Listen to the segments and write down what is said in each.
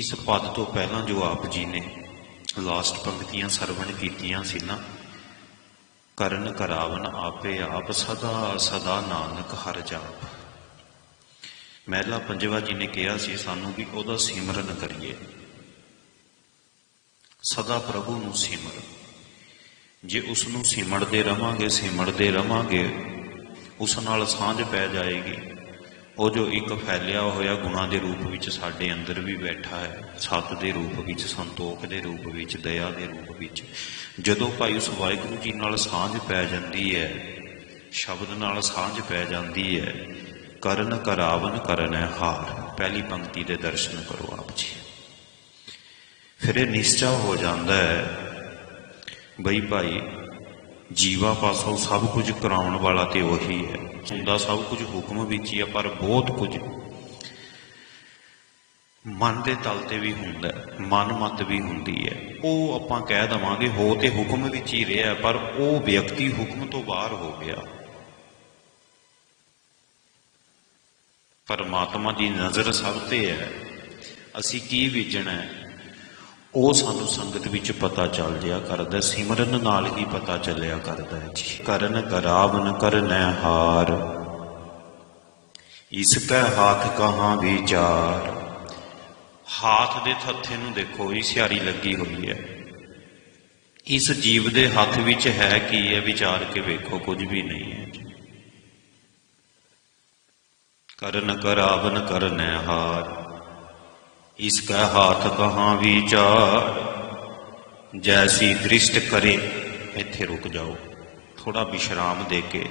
ਇਸ ਪਦ ਤੋਂ ਪਹਿਲਾਂ ਜੋ ਆਪ ਜੀ ਨੇ ਲਾਸਟ ਪੰਕਤੀਆਂ ਸਰਵਣ ਕੀਤੀਆਂ ਸੀ ਨਾ, ਕਰਨ ਕਰਾਵਨ ਆਪੇ ਆਪ ਸਦਾ ਸਦਾ ਨਾਨਕ ਹਰ ਜਾਪ। ਮਹਿਲਾ ਪੰਜਵਾ ਜੀ ਨੇ ਕਿਹਾ ਸੀ ਸਾਨੂੰ ਵੀ ਉਹਦਾ ਸਿਮਰਨ ਕਰੀਏ। ਸਦਾ ਪ੍ਰਭੂ ਨੂੰ ਸਿਮਰ। ਜੇ ਉਸ ਨੂੰ ਸਿਮਰਦੇ ਰਵਾਂਗੇ ਸਿਮਰਦੇ ਰਵਾਂਗੇ, ਉਸ ਨਾਲ ਸਾਂਝ ਪੈ ਜਾਏਗੀ। ਉਹ ਜੋ ਇੱਕ ਫੈਲਿਆ ਹੋਇਆ ਗੁਣਾ ਦੇ ਰੂਪ ਵਿੱਚ ਸਾਡੇ ਅੰਦਰ ਵੀ ਬੈਠਾ ਹੈ, ਸਤ ਦੇ ਰੂਪ ਵਿੱਚ, ਸੰਤੋਖ ਦੇ ਰੂਪ ਵਿੱਚ, ਦਇਆ ਦੇ ਰੂਪ ਵਿੱਚ। ਜਦੋਂ ਭਾਈ ਉਸ ਵਾਹਿਗੁਰੂ ਜੀ ਨਾਲ ਸਾਂਝ ਪੈ ਜਾਂਦੀ ਹੈ, ਸ਼ਬਦ ਨਾਲ ਸਾਂਝ ਪੈ ਜਾਂਦੀ ਹੈ, ਕਰਨ ਕਰਾਵਨ ਕਰਨੈ ਹਾਰ। ਪਹਿਲੀ ਪੰਕਤੀ ਦੇ ਦਰਸ਼ਨ ਕਰੋ ਆਪ ਜੀ। ਫਿਰ ਇਹ ਨਿਸ਼ਚਾ ਹੋ ਜਾਂਦਾ ਹੈ, ਬਈ ਭਾਈ ਜੀਵਾ ਪਾਸੋਂ ਸਭ ਕੁਝ ਕਰਾਉਣ ਵਾਲਾ ਤੇ ਉਹੀ ਹੈ। ਹੁੰਦਾ ਸਭ ਕੁਝ ਹੁਕਮ ਵਿੱਚ ਹੀ ਹੈ ਪਰ ਬਹੁਤ ਕੁਝ ਮਨ ਦੇ ਤਲ ਤੇ ਵੀ ਹੁੰਦਾ ਮਨ ਮਤ ਵੀ ਹੁੰਦੀ ਹੈ। ਉਹ ਆਪਾਂ ਕਹਿ ਦਵਾਂਗੇ, ਹੋ ਤੇ ਹੁਕਮ ਵਿੱਚ ਹੀ ਰਿਹਾ, ਪਰ ਉਹ ਵਿਅਕਤੀ ਹੁਕਮ ਤੋਂ ਬਾਹਰ ਹੋ ਗਿਆ। ਪਰਮਾਤਮਾ ਦੀ ਨਜ਼ਰ ਸਭ ਤੇ ਹੈ। ਅਸੀਂ ਕੀ ਵਿਜਣਾ ਹੈ? ਉਹ ਸਾਨੂੰ ਸੰਗਤ ਵਿੱਚ ਪਤਾ ਚੱਲ ਜਿਆ ਕਰਦਾ ਸਿਮਰਨ ਨਾਲ ਹੀ ਪਤਾ ਚੱਲਿਆ ਕਰਦਾ ਹੈ ਜੀ। ਕਰਨ ਕਰਾਵਨ ਕਰਨੈ ਹਾਰ। ਇਸ ਕੈ ਹਾਥ ਕਹਾਂ ਵਿਚਾਰ। ਹਾਥ ਦੇ ਥੱਥੇ ਨੂੰ ਦੇਖੋ, ਇਹ ਸਿਆਰੀ ਲੱਗੀ ਹੋਈ ਹੈ। ਇਸ ਜੀਵ ਦੇ ਹੱਥ ਵਿੱਚ ਹੈ ਕੀ ਹੈ, ਵਿਚਾਰ ਕੇ ਵੇਖੋ, ਕੁਝ ਵੀ ਨਹੀਂ ਹੈ ਜੀ। ਕਰਨ ਕਰਾਵਨ ਕਰਨੈ ਹਾਰ। ਇਸ ਕਾ ਹਾਥ ਕਹਾਂ ਵਿਚਾਰ। ਜੈਸੀ ਦ੍ਰਿਸ਼ਟ ਕਰੇ, ਇੱਥੇ ਰੁਕ ਜਾਓ। ਥੋੜਾ ਵਿਸ਼ਰਾਮ ਦੇ ਕੇ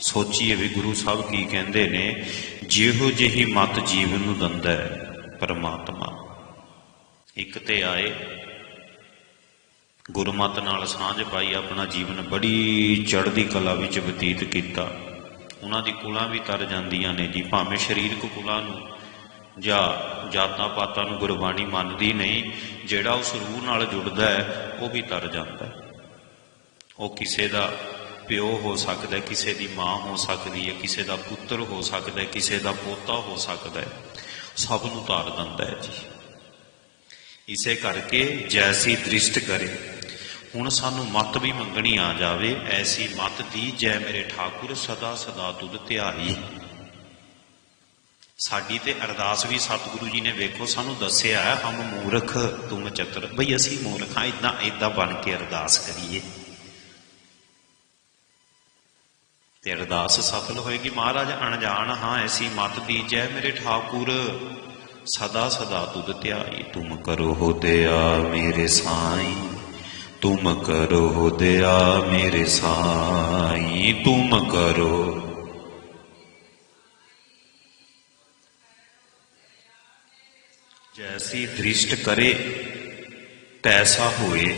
ਸੋਚੀਏ ਵੀ ਗੁਰੂ ਸਾਹਿਬ ਕੀ ਕਹਿੰਦੇ ਨੇ, ਜਿਹੋ ਜਿਹੀ ਮਤ ਜੀਵਨ ਨੂੰ ਦਿੰਦਾ ਹੈ, ਪਰਮਾਤਮਾ। ਇੱਕ ਤੇ ਆਏ, ਗੁਰਮਤ ਨਾਲ ਸਾਂਝ ਪਾਈ, ਆਪਣਾ ਜੀਵਨ ਬੜੀ ਚੜ੍ਹਦੀ ਕਲਾ ਵਿੱਚ ਬਤੀਤ ਕੀਤਾ। ਉਹਨਾਂ ਦੀ ਕੁਲਾਂ ਵੀ ਤਰ ਜਾਂਦੀਆਂ ਨੇ ਜੀ, ਭਾਵੇਂ ਸਰੀਰਕ ਕੁਲਾਂ ਨੂੰ ਜਾਂ ਜਾਤਾਂ ਪਾਤਾਂ ਨੂੰ ਗੁਰਬਾਣੀ ਮੰਨਦੀ ਨਹੀਂ, ਜਿਹੜਾ ਉਸ ਰੂਹ ਨਾਲ ਜੁੜਦਾ ਹੈ, ਉਹ ਵੀ ਤਰ ਜਾਂਦਾ ਹੈ। ਉਹ ਕਿਸੇ ਦਾ ਪਿਓ ਹੋ ਸਕਦਾ ਹੈ, ਕਿਸੇ ਦੀ ਮਾਂ ਹੋ ਸਕਦੀ ਹੈ, ਕਿਸੇ ਦਾ ਪੁੱਤਰ ਹੋ ਸਕਦਾ ਹੈ, ਕਿਸੇ ਦਾ ਪੋਤਾ ਹੋ ਸਕਦਾ ਹੈ, ਸਭ ਨੂੰ ਤਾਰ ਦਿੰਦਾ ਹੈ ਜੀ। ਇਸੇ ਕਰਕੇ ਜੈਸੀ ਦ੍ਰਿਸ਼ਟ ਕਰੇ, ਹੁਣ ਸਾਨੂੰ ਮਤ ਵੀ ਮੰਗਣੀ ਆ ਜਾਵੇ, ਐਸੀ ਮਤ ਦੀ ਜੈ ਮੇਰੇ ਠਾਕੁਰ ਸਦਾ ਸਦਾ ਤੁਧ ਧਿਆਈ। ਸਾਡੀ ਤੇ ਅਰਦਾਸ ਵੀ ਸਤਿਗੁਰੂ ਜੀ ਨੇ ਵੇਖੋ ਸਾਨੂੰ ਦੱਸਿਆ ਹੈ ਹਮ ਮੂਰਖ, ਤੁਮ ਚਤੁਰ। ਬਈ ਅਸੀਂ ਮੂਰਖ ਹਾਂ ਇਦਾਂ ਇਦਾਂ ਬਣ ਕੇ ਅਰਦਾਸ ਕਰੀਏ। ਤੇ ਅਰਦਾਸ ਸਫਲ ਹੋਏਗੀ। ਮਹਾਰਾਜ, ਅਣਜਾਣ ਹਾਂ, ਐਸੀ ਮਤ ਦੀਜੈ, ਮੇਰੇ ਠਾਕੁਰ, ਸਦਾ ਸਦਾ ਤੁਧ ਧਿਆਈ। ਤੁਮ ਕਰੋ ਹੋ ਦਇਆ ਮੇਰੇ ਸਾਈਂ, ਤੁਮ ਕਰੋ ਹੋ ਦਇਆ ਮੇਰੇ ਸਾਈਂ। ਤੁਮ ਕਰੋ ਜੈਸੀ ਦ੍ਰਿਸ਼ਟ ਕਰੇ ਤੈਸਾ ਹੋਏ।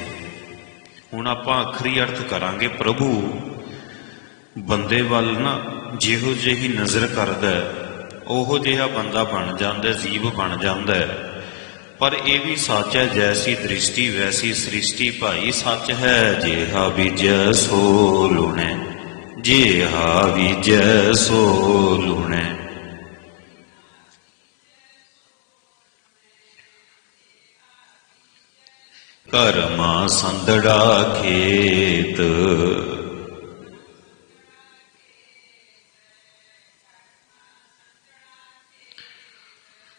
ਹੁਣ ਆਪਾਂ ਅਖਰੀ ਅਰਥ ਕਰਾਂਗੇ ਪ੍ਰਭੂ ਬੰਦੇ ਵੱਲ ਨਾ ਜਿਹੋ ਜਿਹੀ ਨਜ਼ਰ ਕਰਦਾ ਹੈ, ਉਹੋ ਜਿਹਾ ਬੰਦਾ ਬਣ ਜਾਂਦਾ ਜੀਵ ਬਣ ਜਾਂਦਾ ਪਰ ਇਹ ਵੀ ਸੱਚ ਹੈ ਜੈਸੀ ਦ੍ਰਿਸ਼ਟੀ ਵੈਸੀ ਸ੍ਰਿਸ਼ਟੀ ਭਾਈ ਸੱਚ ਹੈ। ਜਿਹਾ ਵਿਜੈ ਸੋ ਲੁਣੈ। ਜਿਹਾ ਵਿਜੈ ਸੋ ਲੁਣੈ। ਕਰਮਾ ਸੰਦੜਾ ਖੇਤ।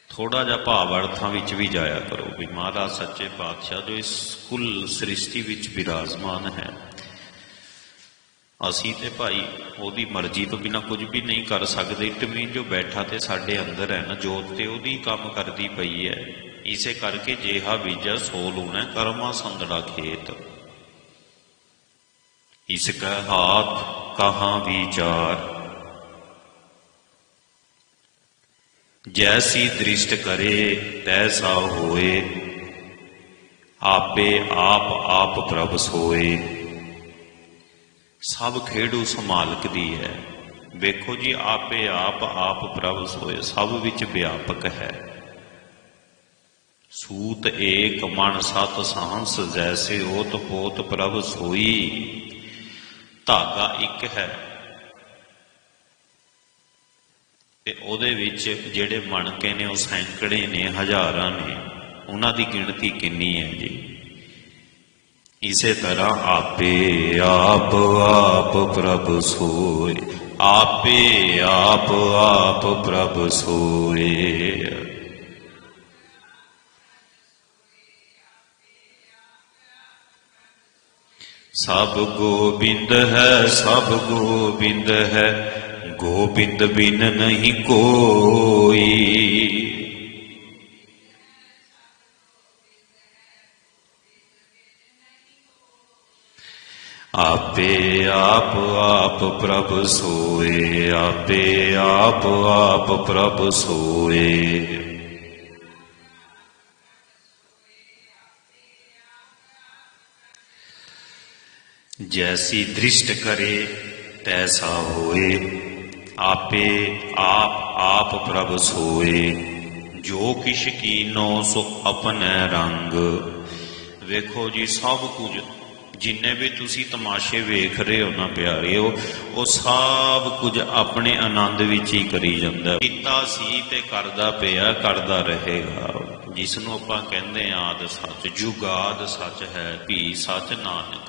ਥੋੜਾ ਜਿਹਾ ਭਾਵ ਅਰਥਾਂ ਵਿੱਚ ਵੀ ਜਾਇਆ ਕਰੋ ਵੀ ਮਹਾਰਾਜ ਸੱਚੇ ਪਾਤਸ਼ਾਹ ਜੋ ਇਸ ਕੁੱਲ ਸ੍ਰਿਸ਼ਟੀ ਵਿੱਚ ਬਿਰਾਜਮਾਨ ਹੈ। ਅਸੀਂ ਤੇ ਭਾਈ ਉਹਦੀ ਮਰਜ਼ੀ ਤੋਂ ਬਿਨਾ ਕੁਝ ਵੀ ਨਹੀਂ ਕਰ ਸਕਦੇ। ਟਮੀਨ ਜੋ ਬੈਠਾ ਤੇ ਸਾਡੇ ਅੰਦਰ ਹੈ ਨਾ ਜੋਤ ਤੇ ਉਹਦੀ ਕੰਮ ਕਰਦੀ ਪਈ ਹੈ। ਇਸੇ ਕਰਕੇ ਜੇਹਾ ਬੀਜਾ ਸੋ ਲੂਣਾ ਕਰਮਾ ਸੰਦੜਾ ਖੇਤ। ਇਸ ਕਾ ਹਾਥ ਕਹਾਂ ਵਿਚਾਰ। ਜੈਸੀ ਦ੍ਰਿਸ਼ਟ ਕਰੇ, ਤੈਸਾ ਹੋਏ। ਆਪੇ ਆਪ ਆਪ ਪ੍ਰਭ ਸੋਏ। ਸਭ ਖੇਡ ਉਸ ਮਾਲਕ ਦੀ ਹੈ। ਵੇਖੋ ਜੀ, ਆਪੇ ਆਪ ਆਪ ਪ੍ਰਭ ਸੋਏ। ਸਭ ਵਿੱਚ ਵਿਆਪਕ ਹੈ। ਸੂਤ ਏਕ ਮਨ ਸਤ ਸਾਹਸ, ਜੈਸੇ ਓਤ ਪੋਤ ਪ੍ਰਭ ਸੋਈ। ਧਾਗਾ ਇੱਕ ਹੈ। ਤੇ ਉਹਦੇ ਵਿੱਚ ਜਿਹੜੇ ਮਣਕੇ ਨੇ, ਉਹ ਸੈਂਕੜੇ ਨੇ, ਹਜ਼ਾਰਾਂ ਨੇ। ਉਹਨਾਂ ਦੀ ਗਿਣਤੀ ਕਿੰਨੀ ਹੈ ਜੀ? ਇਸੇ ਤਰ੍ਹਾਂ ਆਪੇ ਆਪ ਆਪ ਪ੍ਰਭ ਸੋਏ। ਆਪੇ ਆਪ ਆਪ ਪ੍ਰਭ ਸੋਏ। ਸਭ ਗੋਬਿੰਦ ਹੈ, ਸਭ ਗੋਬਿੰਦ ਹੈ, ਗੋਬਿੰਦ ਬਿਨ ਨਹੀਂ ਕੋਈ। ਆਪੇ ਆਪ ਆਪ ਪ੍ਰਭ ਸੋਏ, ਆਪੇ ਆਪ ਆਪ ਪ੍ਰਭ ਸੋਏ। ਜੈਸੀ ਦ੍ਰਿਸ਼ਟ ਕਰੇ ਤੈਸਾ ਹੋਏ ਆਪੇ ਆਪ ਆਪ ਪ੍ਰਭ ਸੋਏ ਜੋ ਕਿਛ ਕੀਨੋ ਸੋ ਆਪਣੈ ਰੰਗ ਵੇਖੋ ਜੀ ਸਭ ਕੁਝ ਜਿੰਨੇ ਵੀ ਤੁਸੀਂ ਤਮਾਸ਼ੇ ਵੇਖ ਰਹੇ ਹੋ ਨਾ ਪਿਆਰਿਓ ਉਹ ਸਭ ਕੁਝ ਆਪਣੇ ਆਨੰਦ ਵਿੱਚ ਹੀ ਕਰੀ ਜਾਂਦਾ ਕੀਤਾ ਸੀ ਤੇ ਕਰਦਾ ਪਿਆ ਕਰਦਾ ਰਹੇਗਾ ਜਿਸ ਨੂੰ ਆਪਾਂ ਕਹਿੰਦੇ ਆ ਆਦ ਸੱਚ ਜੁਗਾਦ ਸੱਚ ਹੈ ਵੀ ਸੱਚ ਨਾਨਕ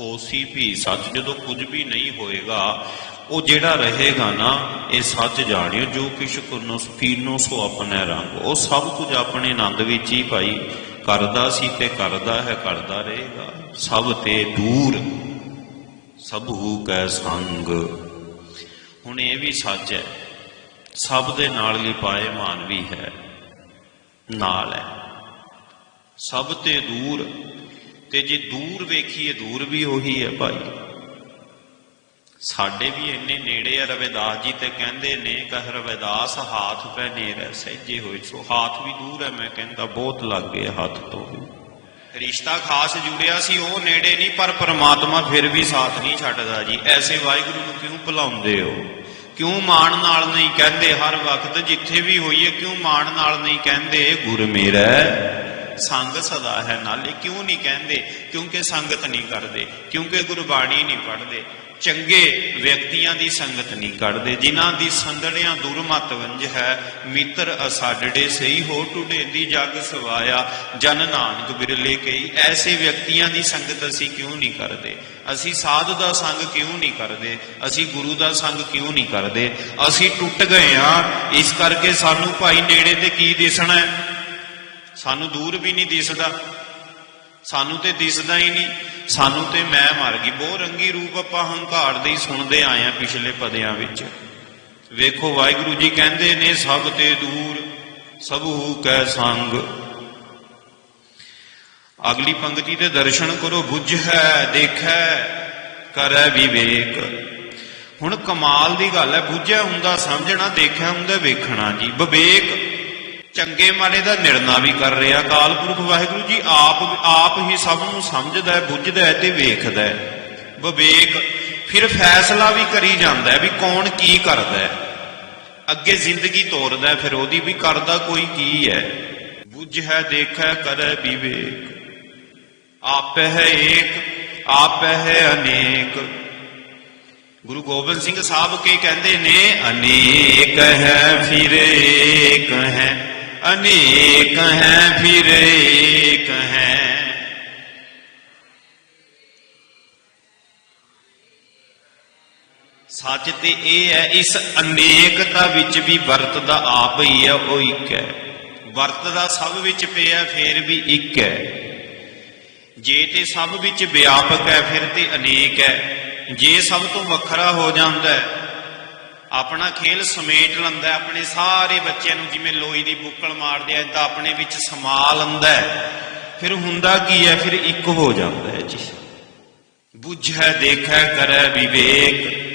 ਹੋਸੀ ਵੀ, ਸੱਚ ਜਦੋਂ ਕੁਝ ਵੀ ਨਹੀਂ ਹੋਏਗਾ, ਉਹ ਜਿਹੜਾ ਰਹੇਗਾ ਨਾ, ਇਹ ਸੱਚ ਜਾਣਿਓ, ਜੋ ਕਿਛ ਕੁਨੋ ਫੀਨੋ ਸੋ ਆਪਣੇ ਰੰਗ। ਉਹ ਸਭ ਕੁਝ ਆਪਣੇ ਆਨੰਦ ਵਿੱਚ ਹੀ ਭਾਈ ਕਰਦਾ ਸੀ ਤੇ ਕਰਦਾ ਹੈ, ਕਰਦਾ ਰਹੇਗਾ। ਸਭ ਤੇ ਦੂਰ, ਸਭ ਕੈ ਸੰਗ। ਹੁਣ ਇਹ ਵੀ ਸੱਚ ਹੈ, ਸਭ ਦੇ ਨਾਲ ਲਿਪਾਏ ਮਾਨ ਵੀ ਹੈ, ਨਾਲ ਹੈ। ਸਭ ਤੇ ਦੂਰ ਤੇ ਜੇ ਦੂਰ ਵੇਖੀਏ, ਦੂਰ ਵੀ ਉਹੀ ਹੈ ਭਾਈ। ਸਾਡੇ ਵੀ ਇੰਨੇ ਨੇੜੇ ਆ ਰਵਿਦਾਸ ਜੀ ਤੇ ਕਹਿੰਦੇ ਨੇ, ਕਹ ਰਵਿਦਾਸ, ਹਾਥ ਪੈ ਨੇਰੇ ਸਹਿਜੇ ਹੋਏ ਸੋ। ਹਾਥ ਵੀ ਦੂਰ ਹੈ, ਮੈਂ ਕਹਿੰਦਾ ਬਹੁਤ ਲੱਗ ਗਏ ਹੱਥ ਤੋਂ ਵੀ। ਰਿਸ਼ਤਾ ਖਾਸ ਜੁੜਿਆ ਸੀ, ਉਹ ਨੇੜੇ ਨਹੀਂ, ਪਰ ਪ੍ਰਮਾਤਮਾ ਫਿਰ ਵੀ ਸਾਥ ਨਹੀਂ ਛੱਡਦਾ ਜੀ। ਐਸੇ ਵਾਹਿਗੁਰੂ ਨੂੰ ਕਿਉਂ ਭੁਲਾਉਂਦੇ ਹੋ? ਕਿਉਂ ਮਾਣ ਨਾਲ ਨਹੀਂ ਕਹਿੰਦੇ? ਹਰ ਵਕਤ ਜਿੱਥੇ ਵੀ ਹੋਈਏ, ਕਿਉਂ ਮਾਣ ਨਾਲ ਨਹੀਂ ਕਹਿੰਦੇ, ਗੁਰ ਮੇਰਾ ਸੰਗ ਸਦਾ ਹੈ ਨਾਲੇ ਕਿਉਂ ਨਹੀਂ ਕਹਿੰਦੇ? ਕਿਉਂਕਿ ਸੰਗਤ ਨਹੀਂ ਕਰਦੇ, ਕਿਉਂਕਿ ਗੁਰਬਾਣੀ ਨਹੀਂ ਪੜ੍ਹਦੇ। ਚੰਗੇ ਵਿਅਕਤੀਆਂ ਦੀ ਸੰਗਤ ਨਹੀਂ ਕਰਦੇ, ਜਿਨ੍ਹਾਂ ਦੀ ਸੰਦੜਿਆਂ ਦੁਰਮਤ ਵੰਜ ਹੈ। ਮਿੱਤਰ ਅਸਾਡੜੇ ਸਹੀ ਹੋ ਟੁੱਟੇਂਦੀ ਜਗ ਸਵਾਇਆ। ਜਨ ਨਾਨਕ ਬਿਰਲੇ ਕਈ ਐਸੇ ਵਿਅਕਤੀਆਂ ਦੀ ਸੰਗਤ ਅਸੀਂ ਕਿਉਂ ਨਹੀਂ ਕਰਦੇ? ਅਸੀਂ ਸਾਧ ਦਾ ਸੰਗ ਕਿਉਂ ਨਹੀਂ ਕਰਦੇ? ਅਸੀਂ ਗੁਰੂ ਦਾ ਸੰਗ ਕਿਉਂ ਨਹੀਂ ਕਰਦੇ? ਅਸੀਂ ਟੁੱਟ ਗਏ ਆ ਇਸ ਕਰਕੇ ਸਾਨੂੰ ਭਾਈ ਨੇੜੇ ਤੇ ਕੀ ਦਿਸਣਾ ਹੈ? ਸਾਨੂੰ ਦੂਰ ਵੀ ਨਹੀਂ ਦਿਸਦਾ। ਸਾਨੂੰ ਤੇ ਦਿਸਦਾ ਹੀ ਨਹੀਂ। ਸਾਨੂੰ ਤੇ ਮੈਂ ਮਰ ਗਈ। ਬਹੁ ਰੰਗੀ ਰੂਪ ਆਪਾਂ ਹੰਕਾਰ ਦੇ ਹੀ ਸੁਣਦੇ ਆਏ ਆ ਪਿਛਲੇ ਪਦਿਆਂ ਵਿੱਚ। ਵੇਖੋ, ਵਾਹਿਗੁਰੂ ਜੀ ਕਹਿੰਦੇ ਨੇ, ਸਭ ਤੇ ਦੂਰ, ਸਭ ਕੈ ਸੰਗ। ਅਗਲੀ ਪੰਕਤੀ ਦੇ ਦਰਸ਼ਨ ਕਰੋ। ਬੁੱਝ ਹੈ, ਦੇਖੈ, ਕਰੈ ਵਿਵੇਕ। ਹੁਣ ਕਮਾਲ ਦੀ ਗੱਲ ਹੈ। ਬੁੱਝਿਆ ਹੁੰਦਾ, ਸਮਝਣਾ, ਦੇਖਿਆ ਹੁੰਦਾ, ਵੇਖਣਾ ਜੀ। ਵਿਵੇਕ ਚੰਗੇ ਮਾੜੇ ਦਾ ਨਿਰਣਾ ਵੀ ਕਰ ਰਿਹਾ। ਕਾਲ ਪੁਰਖ ਵਾਹਿਗੁਰੂ ਜੀ, ਆਪ ਆਪ ਹੀ ਸਭ ਨੂੰ ਸਮਝਦਾ ਹੈ, ਬੁੱਝਦਾ ਹੈ ਤੇ ਵੇਖਦਾ ਹੈ। ਵਿਵੇਕ ਫਿਰ ਫੈਸਲਾ ਵੀ ਕਰੀ ਜਾਂਦਾ ਹੈ ਵੀ ਕੌਣ ਕੀ ਕਰਦਾ ਹੈ। ਅੱਗੇ ਜ਼ਿੰਦਗੀ ਤੋਰਦਾ ਹੈ, ਫਿਰ ਉਹਦੀ ਵੀ ਕਰਦਾ ਕੋਈ ਕੀ ਹੈ। ਬੁੱਝ ਹੈ, ਦੇਖੈ, ਕਰੈ ਵਿਵੇਕ। ਆਪ ਹੈ ਏਕ, ਆਪ ਹੈ ਅਨੇਕ। ਗੁਰੂ ਗੋਬਿੰਦ ਸਿੰਘ ਸਾਹਿਬ ਕੇ ਕਹਿੰਦੇ ਨੇ, ਅਨੇਕ ਹੈ, ਫਿਰ ਏਕ ਹੈ। ਅਨੇਕ ਹੈ ਫਿਰ ਏਕ ਹੈ। ਸੱਚ ਤੇ ਇਹ ਹੈ, ਇਸ ਅਨੇਕਤਾ ਵਿੱਚ ਵੀ ਵਰਤਦਾ ਆਪ ਹੀ ਹੈ, ਉਹ ਇੱਕ ਹੈ। ਵਰਤਦਾ ਸਭ ਵਿੱਚ ਪਿਆ, ਫੇਰ ਵੀ ਇੱਕ ਹੈ। ਜੇ ਤੇ ਸਭ ਵਿੱਚ ਵਿਆਪਕ ਹੈ, ਫਿਰ ਤੇ ਅਨੇਕ ਹੈ। ਜੇ ਸਭ ਤੋਂ ਵੱਖਰਾ ਹੋ ਜਾਂਦਾ ਹੈ ਆਪਣਾ ਖੇਲ ਸਮੇਟ ਲੈਂਦਾ ਆਪਣੇ ਸਾਰੇ ਬੱਚਿਆਂ ਨੂੰ ਜਿਵੇਂ ਲੋਈ ਦੀ ਬੁੱਕਲ ਮਾਰਦੇ ਆ ਇਦਾਂ ਆਪਣੇ ਵਿੱਚ ਸਮਾ ਲੈਂਦਾ ਫਿਰ ਹੁੰਦਾ ਕੀ ਹੈ? ਫਿਰ ਇੱਕ ਹੋ ਜਾਂਦਾ ਹੈ ਜੀ। ਬੁੱਝੈ, ਦੇਖੈ, ਕਰੈ ਵਿਵੇਕ,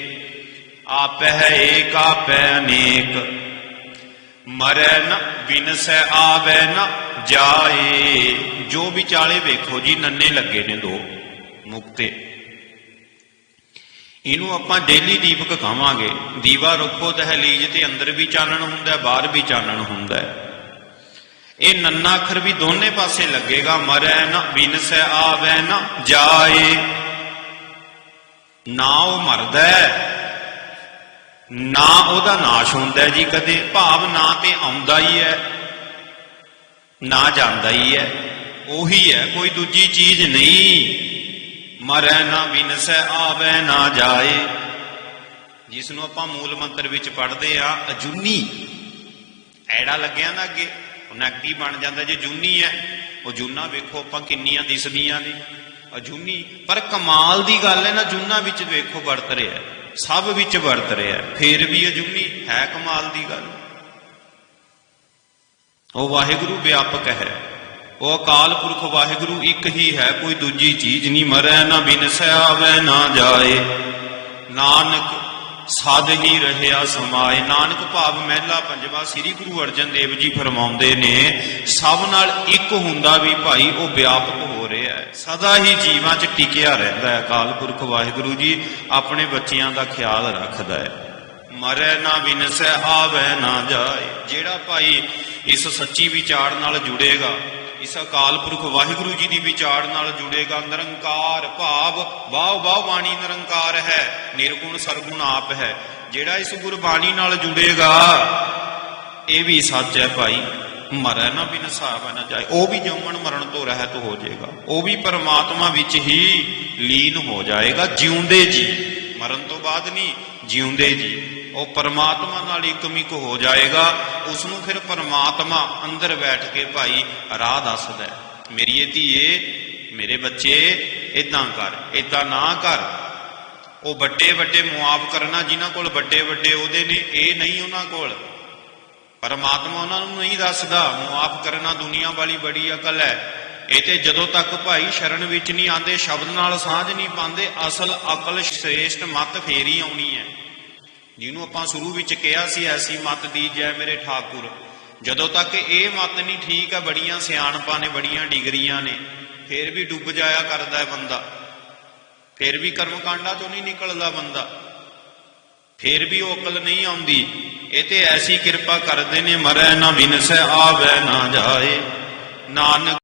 ਆਪੈ ਹੈ ਏਕ, ਆਪੈ ਅਨੇਕ। ਮਰੈ ਨ, ਬਿਨਸੈ ਆਵੈ ਨ, ਜਾਏ। ਜੋ ਵਿਚਾਲੇ ਵੇਖੋ ਜੀ, ਨੰਨੇ ਲੱਗੇ ਨੇ ਦੋ ਮੁਕਤੇ। ਇਹਨੂੰ ਆਪਾਂ ਡੇਲੀ ਦੀਪਕ ਕਹਾਵਾਂਗੇ ਦੀਵਾ ਰੱਖੋ ਦਹਲੀਜ ਤੇ ਅੰਦਰ ਵੀ ਚਾਨਣ ਹੁੰਦਾ, ਬਾਹਰ ਵੀ ਚਾਨਣ ਹੁੰਦਾ ਇਹ ਨੰਨਾ ਅੱਖਰ ਵੀ ਦੋਨੇ ਪਾਸੇ ਲੱਗੇਗਾ। ਮਰੈ ਨ, ਬਿਨਸੈ ਆਵੈ ਨ, ਜਾਏ। ਨਾ ਉਹ ਮਰਦਾ ਨਾ ਉਹਦਾ ਨਾਸ਼ ਹੁੰਦਾ ਜੀ ਕਦੇ। ਭਾਵ ਨਾ ਤੇ ਆਉਂਦਾ ਹੀ ਹੈ, ਨਾ ਜਾਂਦਾ ਹੀ ਹੈ। ਉਹੀ ਹੈ, ਕੋਈ ਦੂਜੀ ਚੀਜ਼ ਨਹੀਂ। ਮਰੈ ਨਾ ਬਿਨਸੈ, ਆਵੈ ਨਾ ਜਾਏ। ਜਿਸ ਨੂੰ ਆਪਾਂ ਮੂਲ ਮੰਤਰ ਵਿੱਚ ਪੜ੍ਹਦੇ ਆ, ਅਜੂਨੀ। ਐੜਾ ਲੱਗਿਆ ਨਾ ਅੱਗੇ, ਉਹ ਨੈਗੇਟਿਵ ਬਣ ਜਾਂਦਾ ਜੇ ਜੂਨੀ ਹੈ। ਉਹ ਜੂਨਾ ਵੇਖੋ ਆਪਾਂ ਕਿੰਨੀਆਂ ਦਿਸਦੀਆਂ ਨੇ। ਅਜੂਨੀ, ਪਰ ਕਮਾਲ ਦੀ ਗੱਲ ਹੈ ਨਾ, ਜੂਨਾ ਵਿੱਚ ਵੇਖੋ ਵਰਤ ਰਿਹਾ ਸਭ ਵਿੱਚ ਵਰਤ ਰਿਹਾ ਹੈ। ਫੇਰ ਵੀ ਅਜੂਨੀ ਹੈ ਕਮਾਲ ਦੀ ਗੱਲ। ਉਹ ਵਾਹਿਗੁਰੂ ਵਿਆਪਕ ਹੈ। ਉਹ ਅਕਾਲ ਪੁਰਖ ਵਾਹਿਗੁਰੂ ਇੱਕ ਹੀ ਹੈ, ਕੋਈ ਦੂਜੀ ਚੀਜ਼ ਨਹੀਂ ਮਰੈ, ਨਾ ਬਿਨਸੈ ਆਵੈ ਨਾ ਜਾਏ। ਨਾਨਕ ਸਾਧ ਹੀ ਰਹਿਆ ਸਮਾਏ। ਨਾਨਕ ਭਾਵ ਮਹਿਲਾ ਪੰਜਵਾ ਸ੍ਰੀ ਗੁਰੂ ਅਰਜਨ ਦੇਵ ਜੀ ਫਰਮਾਉਂਦੇ ਨੇ, ਸਭ ਨਾਲ ਇੱਕ ਹੁੰਦਾ ਵੀ ਭਾਈ, ਉਹ ਵਿਆਪਕ ਹੋ ਰਿਹਾ ਹੈ। ਸਦਾ ਹੀ ਜੀਵਾਂ 'ਚ ਟਿਕਿਆ ਰਹਿੰਦਾ ਹੈ ਅਕਾਲ ਪੁਰਖ ਵਾਹਿਗੁਰੂ ਜੀ, ਆਪਣੇ ਬੱਚਿਆਂ ਦਾ ਖਿਆਲ ਰੱਖਦਾ ਹੈ। ਮਰੈ, ਨਾ ਵਿਨਸੈ ਆਵੈ ਨਾ ਜਾਏ। ਜਿਹੜਾ ਭਾਈ ਇਸ ਸੱਚੀ ਵਿਚਾਰ ਨਾਲ ਜੁੜੇਗਾ ਇਸ ਅਕਾਲ ਪੁਰਖ ਵਾਹਿਗੁਰੂ ਜੀ ਦੀ ਵਿਚਾਰ ਨਾਲ ਜੁੜੇਗਾ ਨਿਰੰਕਾਰ ਭਾਵ। ਵਾਹ ਵਾਹ ਬਾਣੀ ਨਿਰੰਕਾਰ ਹੈ। ਨਿਰਗੁਣ ਸਰਗੁਣ ਆਪ ਹੈ। ਜਿਹੜਾ ਇਸ ਗੁਰਬਾਣੀ ਨਾਲ ਜੁੜੇਗਾ, ਇਹ ਵੀ ਸੱਚ ਹੈ ਭਾਈ। ਮਰੈ ਨਾ ਬਿਨ ਸਾਹ ਨਾ ਜਾਏ। ਉਹ ਵੀ ਜੰਮਣ ਮਰਨ ਤੋਂ ਰਹਿਤ ਹੋ ਜਾਏਗਾ। ਉਹ ਵੀ ਪਰਮਾਤਮਾ ਵਿੱਚ ਹੀ ਲੀਨ ਹੋ ਜਾਏਗਾ। ਜਿਉਂਦੇ ਜੀ। ਮਰਨ ਤੋਂ ਬਾਅਦ ਨਹੀਂ, ਜਿਉਂਦੇ ਜੀ। ਉਹ ਪਰਮਾਤਮਾ ਨਾਲ ਇੱਕਮਿਕ ਹੋ ਜਾਏਗਾ ਉਸ ਨੂੰ ਫਿਰ ਪਰਮਾਤਮਾ ਅੰਦਰ ਬੈਠ ਕੇ ਭਾਈ ਰਾਹ ਦੱਸਦਾ ਮੇਰੀ ਇਹ ਧੀਏ, ਮੇਰੇ ਬੱਚੇ ਇਦਾਂ ਕਰ ਇਦਾਂ ਨਾ ਕਰ। ਉਹ ਵੱਡੇ ਵੱਡੇ ਮੁਆਫ ਕਰਨਾ ਜਿਨ੍ਹਾਂ ਕੋਲ ਵੱਡੇ ਵੱਡੇ ਉਹਦੇ ਨੇ, ਇਹ ਨਹੀਂ ਉਹਨਾਂ ਕੋਲ। ਪਰਮਾਤਮਾ ਉਹਨਾਂ ਨੂੰ ਨਹੀਂ ਦੱਸਦਾ ਮੁਆਫ ਕਰਨਾ ਦੁਨੀਆ ਵਾਲੀ ਬੜੀ ਅਕਲ ਹੈ। ਇਹ ਤੇ ਜਦੋਂ ਤੱਕ ਭਾਈ ਸ਼ਰਨ ਵਿੱਚ ਨਹੀਂ ਆਂਦੇ ਸ਼ਬਦ ਨਾਲ ਸਾਂਝ ਨਹੀਂ ਪਾਉਂਦੇ, ਅਸਲ ਅਕਲ ਸ੍ਰੇਸ਼ਟ ਮਤ ਫੇਰੀ ਆਉਣੀ ਹੈ। ਜਿਹਨੂੰ ਆਪਾਂ ਸ਼ੁਰੂ ਵਿੱਚ ਕਿਹਾ ਸੀ, ਐਸੀ ਮਤ ਦੀ ਮੇਰੇ ਠਾਕੁਰ। ਜਦੋਂ ਤੱਕ ਇਹ ਮਤ ਨਹੀਂ ਠੀਕ ਹੈ ਬੜੀਆਂ ਸਿਆਣਪਾਂ ਨੇ, ਬੜੀਆਂ ਡਿਗਰੀਆਂ ਨੇ, ਫੇਰ ਵੀ ਡੁੱਬ ਜਾਇਆ ਕਰਦਾ ਹੈ ਬੰਦਾ। ਫੇਰ ਵੀ ਕਰਮ ਕਾਂਡਾਂ ਤੋਂ ਨਹੀਂ ਨਿਕਲਦਾ ਬੰਦਾ। ਫੇਰ ਵੀ ਉਹ ਅਕਲ ਨਹੀਂ ਆਉਂਦੀ। ਇਹ ਤੇ ਐਸੀ ਕਿਰਪਾ ਕਰਦੇ ਨੇ, ਮਰੈ ਨਾ ਵਿਨਸੈ, ਆਵੈ ਨਾ ਜਾਏ। ਨਾਨਕ